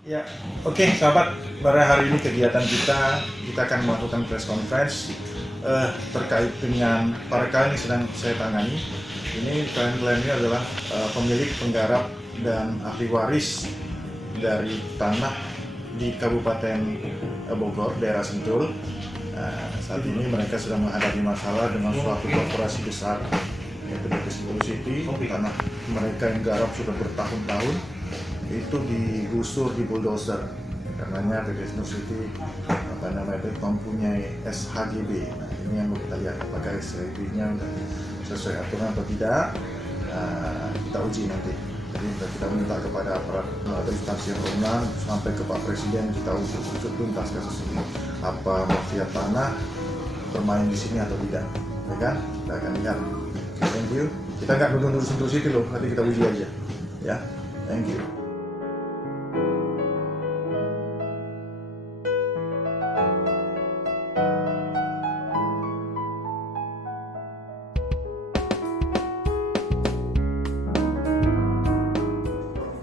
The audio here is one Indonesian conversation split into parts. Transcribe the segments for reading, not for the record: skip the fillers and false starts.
Ya, oke, sahabat. Pada hari ini kegiatan kita akan melakukan press conference terkait dengan para klien yang sedang saya tangani. Ini klien-klien ini adalah pemilik, penggarap, dan ahli waris dari tanah di Kabupaten Bogor, daerah Sentul. Saat ini mereka sedang menghadapi masalah dengan suatu korporasi besar, yaitu PT Sentul City. Tanah mereka yang garap sudah bertahun-tahun itu digusur, di bulldozer. Karenanya PT Sentul City mempunyai SHGB. Nah, ini yang mau kita lihat apakah SHGB-nya sesuai aturan atau tidak. Kita uji nanti. Jadi kita minta kepada aparat atau instansi yang berwenang sampai ke Pak Presiden, kita usut tuntas kasus ini. Apa mafia tanah bermain di sini atau tidak? Ya kan? Kita akan lihat. Okay, thank you. Kita nggak nunggu Sentul City loh, nanti kita uji aja. Ya, thank you.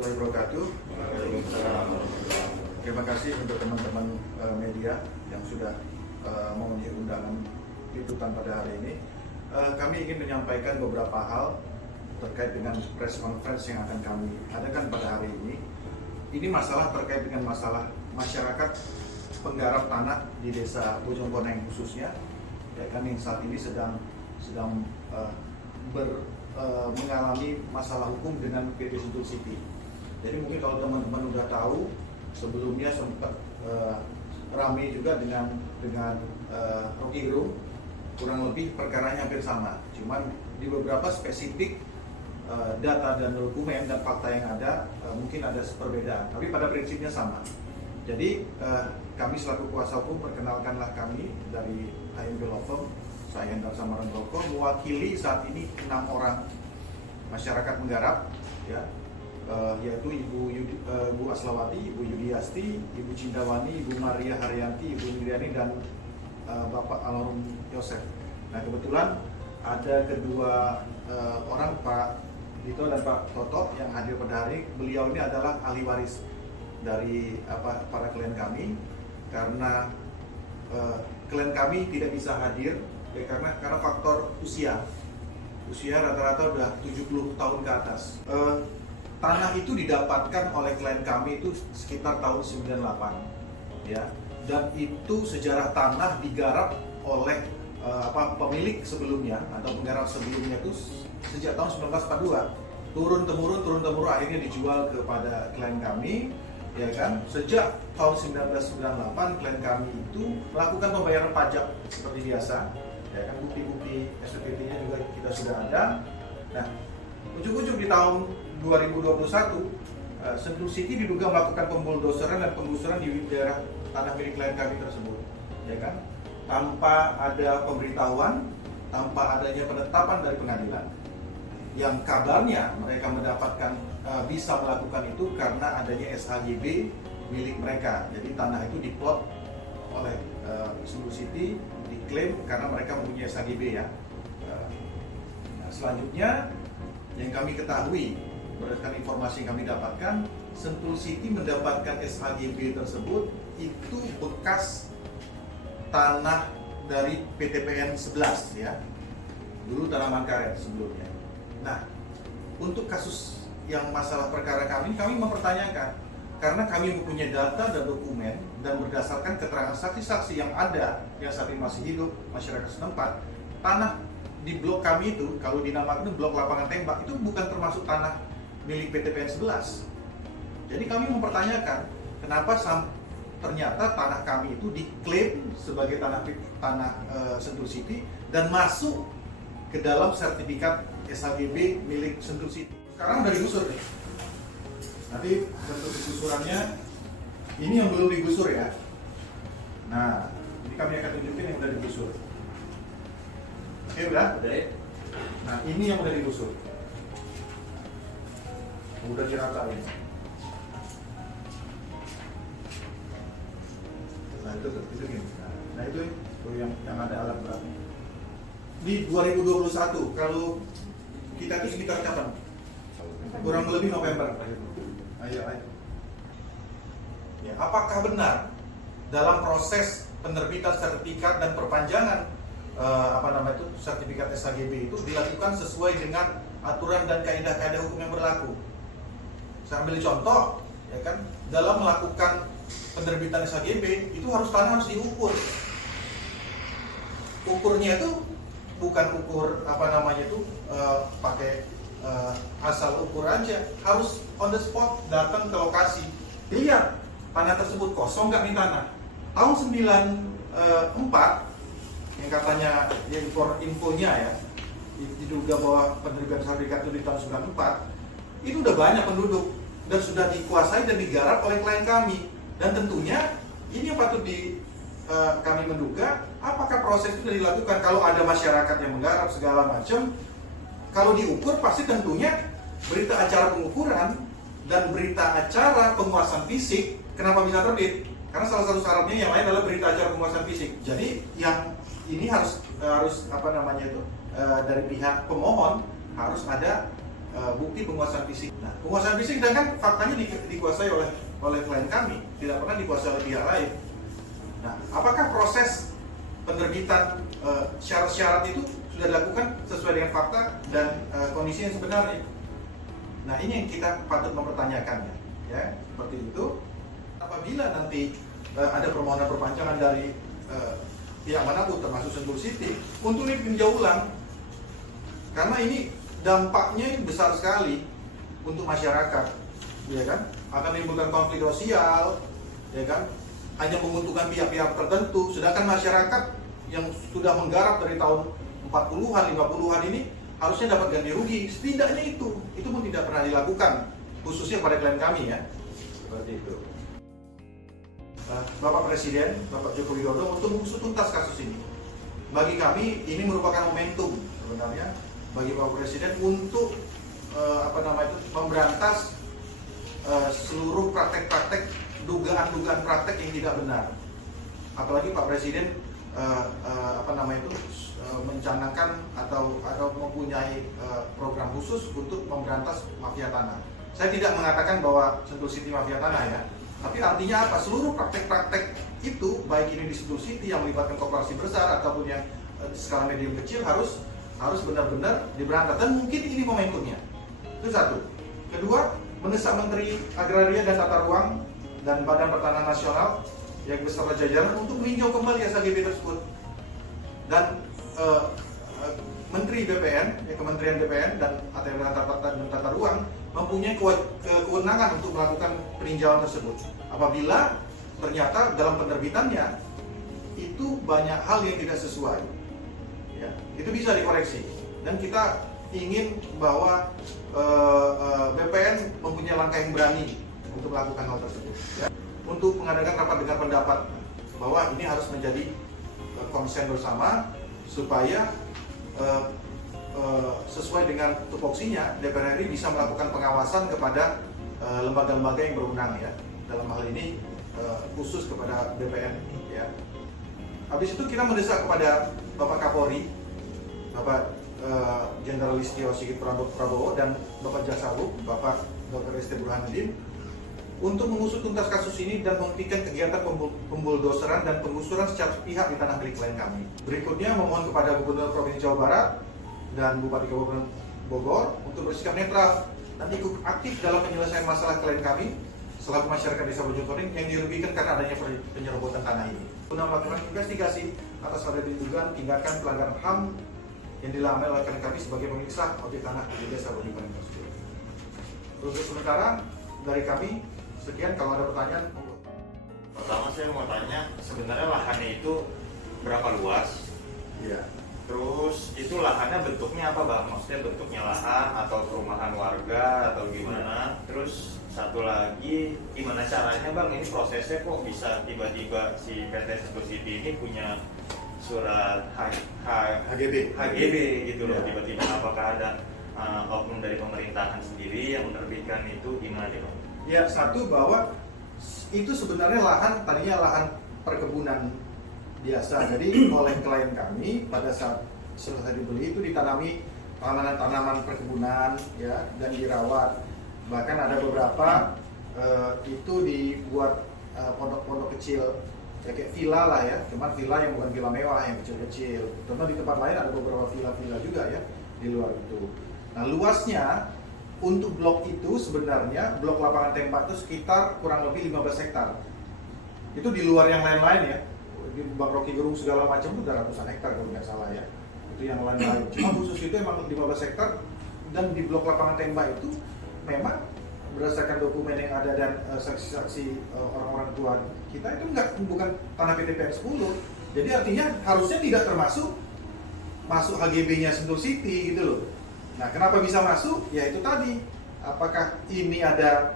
Warahmatullahi wabarakatuh. Terima kasih untuk teman-teman media yang sudah memenuhi undangan liputan pada hari ini. Kami ingin menyampaikan beberapa hal terkait dengan press conference yang akan kami adakan pada hari ini. Ini masalah terkait dengan masalah masyarakat penggarap tanah di Desa Bojongkoneng khususnya, ya kan, yang saat ini sedang mengalami masalah hukum dengan PT Sentul City. Jadi mungkin kalau teman-teman udah tahu, sebelumnya sempat ramai juga dengan Rocky Gerung, kurang lebih perkaranya hampir sama. Cuman di beberapa spesifik data dan dokumen dan fakta yang ada mungkin ada perbedaan, tapi pada prinsipnya sama. Jadi kami selaku kuasa hukum, perkenalkanlah kami dari HMB Law Firm, saya Hendar Samaran Roko, mewakili saat ini 6 orang masyarakat menggarap, ya, yaitu Ibu Aslawati, Ibu Yudiasti, Ibu Cindawani, Ibu Maria Haryanti, Ibu Indriani, dan Bapak Almarhum Yosef. Nah, kebetulan ada kedua orang, Pak Dito dan Pak Toto, yang hadir pada hari. Beliau ini adalah ahli waris dari para klien kami, karena klien kami tidak bisa hadir ya, karena faktor usia rata-rata udah 70 tahun ke atas. Tanah itu didapatkan oleh klien kami itu sekitar tahun 98, ya, dan itu sejarah tanah digarap oleh pemilik sebelumnya atau penggarap sebelumnya itu sejak tahun 1942, turun temurun akhirnya dijual kepada klien kami, ya kan. Sejak tahun 1998 klien kami itu melakukan pembayaran pajak seperti biasa, ya kan. Bukti-bukti SPT-nya juga kita sudah ada. Nah, ujung-ujung di tahun 2021 Sentul City diduga melakukan pembuldoseran dan penggusuran di daerah tanah milik klien kami tersebut, ya kan, tanpa ada pemberitahuan, tanpa adanya penetapan dari pengadilan. Yang kabarnya mereka mendapatkan bisa melakukan itu karena adanya SHGB milik mereka. Jadi tanah itu diplot oleh Sentul City, diklaim karena mereka mempunyai SHGB, ya. Nah, selanjutnya yang kami ketahui berdasarkan informasi yang kami dapatkan, Sentul City mendapatkan SHGB tersebut itu bekas tanah dari PTPN 11, ya, dulu tanaman karet sebelumnya. Nah, untuk kasus yang masalah perkara kami mempertanyakan, karena kami mempunyai data dan dokumen dan berdasarkan keterangan saksi-saksi yang ada yang saat ini masih hidup, masyarakat setempat, tanah di blok kami itu, kalau dinamakan blok lapangan tembak, itu bukan termasuk tanah milik PTPN 11. Jadi kami mempertanyakan kenapa ternyata tanah kami itu diklaim sebagai tanah Sentul City dan masuk ke dalam sertifikat SHGB milik Sentul City. Sekarang udah digusur nih. Nanti bentuk digusurannya ini yang belum digusur, ya. Nah, ini kami akan tunjukin yang udah digusur. Oke, udah? Nah, ini yang udah digusur. Udah diratain. Nah, itu gini. Nah, itu yang ada alat beratnya. Di 2021, kalau kita itu sekitar kapan? Kurang lebih November. Ayo. Ya, apakah benar dalam proses penerbitan sertifikat dan perpanjangan sertifikat SHGB itu dilakukan sesuai dengan aturan dan kaidah-kaidah hukum yang berlaku. Saya ambil contoh, ya kan, dalam melakukan penerbitan SHGB itu tanah harus diukur. Ukurnya itu bukan ukur pakai asal ukur aja, harus on the spot, datang ke lokasi, lihat tanah tersebut kosong nggak nih tanah. Tahun 94 yang katanya infonya ya, diduga bahwa penerbitan sertifikat itu di tahun 94 itu udah banyak penduduk dan sudah dikuasai dan digarap oleh klien kami. Dan tentunya ini yang patut kami menduga, apakah proses itu sudah dilakukan. Kalau ada masyarakat yang menggarap segala macam, kalau diukur pasti tentunya berita acara pengukuran dan berita acara penguasaan fisik. Kenapa bisa terbit? Karena salah satu syaratnya yang lain adalah berita acara penguasaan fisik. Jadi yang ini harus dari pihak pemohon harus ada bukti penguasaan fisik. Nah, penguasaan fisik dan kan faktanya dikuasai oleh klien kami, tidak pernah dikuasai oleh pihak lain. Nah, apakah proses penerbitan syarat-syarat itu sudah dilakukan sesuai dengan fakta dan kondisi yang sebenarnya? Nah, ini yang kita patut mempertanyakannya, ya, seperti itu. Apabila nanti ada permohonan perpanjangan dari pihak manapun termasuk Sentul City untuk ditinjau ulang, karena ini dampaknya besar sekali untuk masyarakat, ya kan, akan menimbulkan konflik sosial, ya kan, hanya menguntungkan pihak-pihak tertentu, sedangkan masyarakat yang sudah menggarap dari tahun 40-an, 50-an ini harusnya dapat ganti rugi, setidaknya itu pun tidak pernah dilakukan, khususnya pada klien kami, ya, seperti itu. Bapak Presiden, Bapak Joko Widodo untuk mengusut tuntas kasus ini. Bagi kami ini merupakan momentum sebenarnya bagi Bapak Presiden untuk memberantas seluruh praktek-praktek, dugaan-dugaan praktek yang tidak benar. Apalagi Pak Presiden mencanangkan atau mempunyai program khusus untuk memberantas mafia tanah. Saya tidak mengatakan bahwa Sentul City mafia tanah, ya. Tapi artinya apa? Seluruh praktek-praktek itu, baik ini di Sentul City yang melibatkan koperasi besar ataupun yang skala medium kecil harus benar-benar diberantas. Dan mungkin ini momentumnya. Itu satu. Kedua, mendesak Menteri Agraria dan Tata Ruang dan Badan Pertanahan Nasional yang beserta jajaran untuk meninjau kembali SHGB tersebut. Dan Menteri BPN, Kementerian BPN dan ATM dan Tata Ruang mempunyai kewenangan untuk melakukan peninjauan tersebut. Apabila ternyata dalam penerbitannya itu banyak hal yang tidak sesuai, ya, itu bisa dikoreksi. Dan kita ingin bahwa BPN mempunyai langkah yang berani untuk melakukan hal tersebut, ya. Untuk mengadakan rapat dengar pendapat bahwa ini harus menjadi konsen bersama supaya sesuai dengan tupoksinya DPR RI bisa melakukan pengawasan kepada lembaga-lembaga yang berwenang, ya, dalam hal ini khusus kepada BPN, ya. Habis itu kita mendesak kepada Bapak Kapolri, Bapak Jenderal Listio Sigit Prabowo dan Bapak Jaksagung, Bapak Dr. ST Burhanuddin untuk mengusut tuntas kasus ini dan menghentikan kegiatan pembuldoseran dan penggusuran secara sepihak di tanah milik klien kami. Berikutnya memohon kepada Gubernur Provinsi Jawa Barat dan Bupati Kabupaten Bogor untuk bersikap netral dan ikut aktif dalam penyelesaian masalah klien kami selaku masyarakat Desa Bojongkoneng yang dirugikan karena adanya penyerobotan tanah ini. Guna melakukan investigasi atas adanya dugaan tindakan pelanggaran HAM yang dilakukan oleh klien kami sebagai pemilik sah objek tanah di Desa Bojongkoneng tersebut. Untuk sementara dari kami sekian, kalau ada pertanyaan. Pertama saya mau tanya, sebenarnya lahannya itu berapa luas? Iya. Terus itu lahannya bentuknya apa, Bang? Maksudnya bentuknya lahan atau perumahan warga atau gimana? Terus satu lagi, gimana caranya, Bang, ini prosesnya kok bisa tiba-tiba si PT Sentul City ini punya surat HGB gitu loh, tiba-tiba apakah ada oknum dari pemerintahan sendiri yang menerbitkan itu, gimana nih, Bang? Ya, satu bahwa itu sebenarnya lahan, tadinya lahan perkebunan biasa. Jadi oleh klien kami pada saat selesai dibeli itu ditanami tanaman perkebunan, ya, dan dirawat. Bahkan ada beberapa itu dibuat pondok-pondok kecil ya kayak villa lah ya, cuman villa yang bukan villa mewah, yang kecil-kecil. Tentu di tempat lain ada beberapa villa-villa juga ya di luar itu. Nah luasnya untuk blok itu sebenarnya blok lapangan tembak itu sekitar kurang lebih 15 hektar. Itu di luar yang lain-lain ya, di Bang Rocky Gerung segala macam itu udah ratusan hektar kalau nggak salah ya. Itu yang lain-lain. Cuma khusus itu emang 15 hektar, dan di blok lapangan tembak itu memang berdasarkan dokumen yang ada dan saksi-saksi orang-orang tua kita itu bukan tanah PT PN 10. Jadi artinya harusnya tidak termasuk masuk HGB-nya Sentul City gitu loh. Nah, kenapa bisa masuk? Ya itu tadi. Apakah ini ada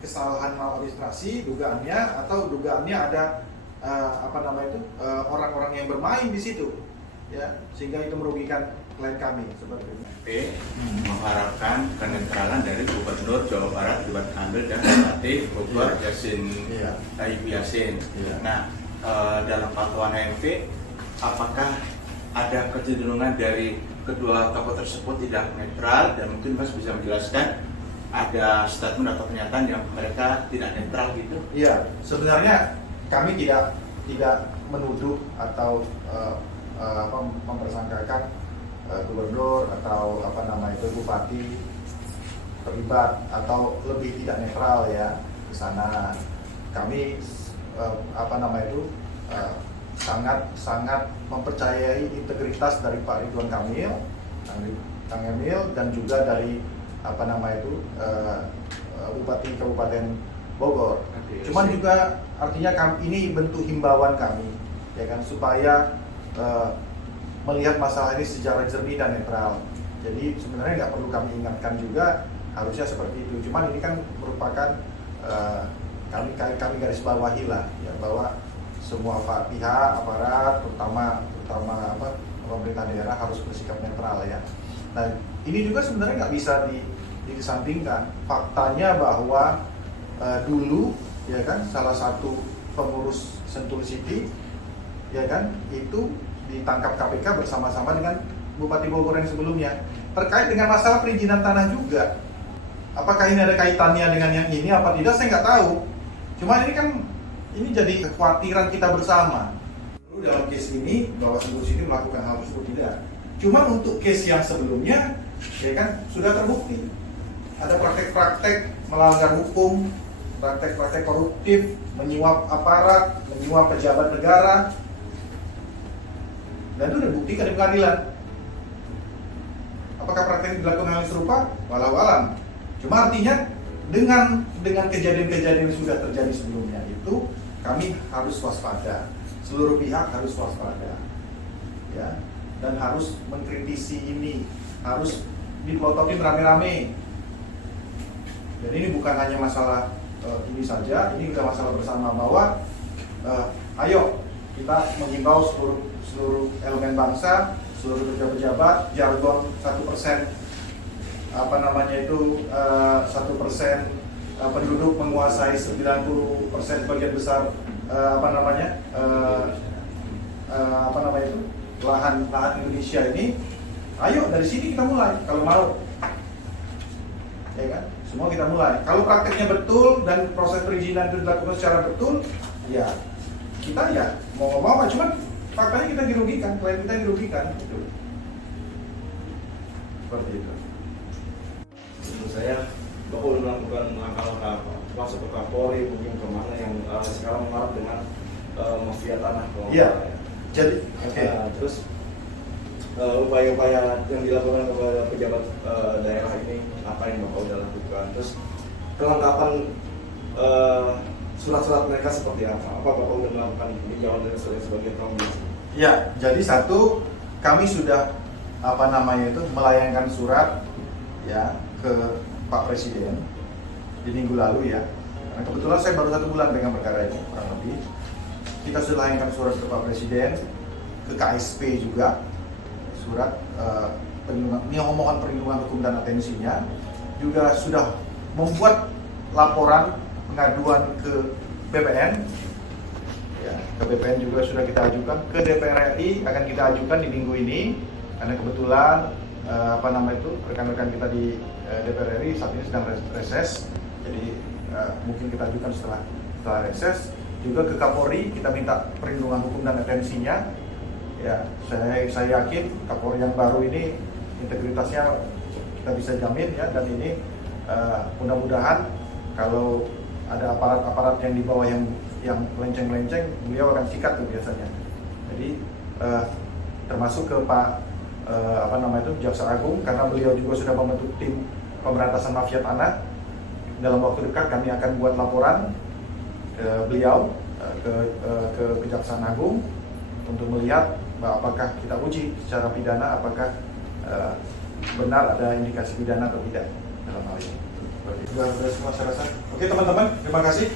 kesalahan maladministrasi dugaannya, atau dugaannya ada orang-orang yang bermain di situ ya, sehingga itu merugikan klien kami seperti itu. Mengharapkan kenetralan dari Gubernur Jawa Barat Ridwan Kamil dan Bupati Bogor Yasin Ibu Yasin. Nah, dalam fatwa HMP, apakah ada kecenderungan dari kedua tokoh tersebut tidak netral, dan mungkin Mas bisa menjelaskan ada statement atau pernyataan yang mereka tidak netral gitu? Iya, sebenarnya kami tidak menuduh atau mempersangkakan gubernur atau bupati terlibat atau lebih tidak netral ya di sana. Kami sangat mempercayai integritas dari Pak Ridwan Kamil, Kang Emil, dan juga dari Bupati Kabupaten Bogor. Cuman juga artinya ini bentuk himbauan kami ya kan, supaya melihat masalah ini secara jernih dan netral. Jadi sebenarnya nggak perlu kami ingatkan juga, harusnya seperti itu. Cuman ini kan merupakan kami garis bawahi lah ya, bahwa semua pihak aparat, terutama pemerintah daerah harus bersikap netral ya. Nah ini juga sebenarnya nggak bisa disampingkan. Faktanya bahwa dulu ya kan salah satu pengurus Sentul City ya kan itu ditangkap KPK bersama-sama dengan Bupati Bogor yang sebelumnya terkait dengan masalah perizinan tanah juga. Apakah ini ada kaitannya dengan yang ini apa tidak, saya nggak tahu. Cuma ini jadi kekhawatiran kita bersama. Dalam case ini bahwa Sentul City melakukan hal tersebut tidak. Cuma untuk case yang sebelumnya ya kan sudah terbukti ada praktek-praktek melanggar hukum, praktek-praktek koruptif, menyuap aparat, menyuap pejabat negara. Dan itu sudah dibuktikan di pengadilan. Apakah praktek dilakukan hal yang serupa? Walau alam. Cuma artinya dengan kejadian-kejadian yang sudah terjadi sebelumnya itu kami harus waspada. Seluruh pihak harus waspada. Ya. Dan harus mengkritisi ini, harus dipelotokin rame-rame. Jadi ini bukan hanya masalah ini saja, ini sudah masalah bersama bahwa ayo kita mengimbau seluruh elemen bangsa, seluruh pejabat-pejabat, jargon 1% 1% penduduk menguasai 90% bagian besar lahan Indonesia ini. Ayo dari sini kita mulai kalau mau, ya kan? Semua kita mulai. Kalau prakteknya betul dan proses perizinan itu dilakukan secara betul, ya kita ya mau apa, cuman faktanya kita dirugikan, klien kita dirugikan, gitu. Seperti itu. Menurut saya Bapak sudah melakukan langkah-langkah masuk ke Kapolri, mungkin kemana yang sekarang mengarah dengan mafia tanah. Iya. Jadi, terus upaya-upaya yang dilakukan kepada pejabat daerah ini apa yang Bapak sudah lakukan? Terus kelengkapan surat-surat mereka seperti apa? Apa Bapak sudah melakukan peninjauan dari sebagai pemilik? Ya, jadi satu kami sudah melayangkan surat ya ke Pak Presiden di minggu lalu ya. Karena kebetulan saya baru 1 bulan dengan perkara ini kurang lebih. Kita sudah layangkan surat ke Pak Presiden, ke KSP juga, surat mohon perlindungan hukum dan atensinya. Juga sudah membuat laporan pengaduan ke BPN. Ya, ke BPN juga sudah kita ajukan, ke DPR RI akan kita ajukan di minggu ini karena kebetulan rekan-rekan kita di DPR RI saat ini sedang reses, jadi mungkin kita ajukan setelah setelah reses juga ke Kapolri kita minta perlindungan hukum dan atensinya. Ya, saya yakin Kapolri yang baru ini integritasnya kita bisa jamin ya, dan ini mudah-mudahan kalau ada aparat-aparat yang di bawah yang melenceng-melenceng, beliau akan sikat tuh biasanya. Jadi termasuk ke Pak Jaksa Agung, karena beliau juga sudah membentuk tim pemberantasan mafia tanah. Dalam waktu dekat kami akan buat laporan ke beliau ke Kejaksaan Agung untuk melihat apakah kita uji secara pidana, apakah benar ada indikasi pidana atau tidak dalam hal ini. Sudah semua saya rasa. Oke teman-teman, terima kasih.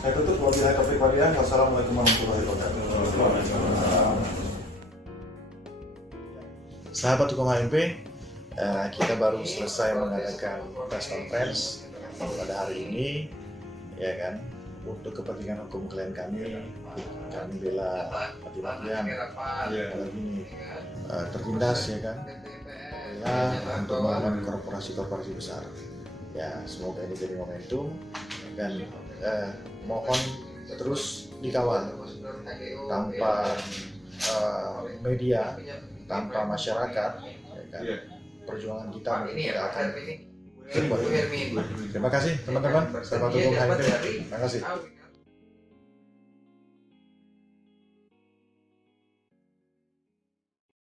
Saya tutup. Wabillahi taufiq wal hidayah. Wassalamualaikum warahmatullahi wabarakatuh. Sahabat Hukum HMP, kita baru selesai mengadakan press conference pada hari ini, ya kan, untuk kepentingan hukum klien kami bela mati-matian, apalagi ini tertindas, ya kan, untuk melawan korporasi-korporasi besar. Ya, semoga ini jadi momentum dan mohon terus dikawal. Tanpa media, tanpa masyarakat, ya kan, perjuangan kita mungkin tidak akan berbuat. Terima kasih teman-teman, sahabat hukum HMP. Terima kasih.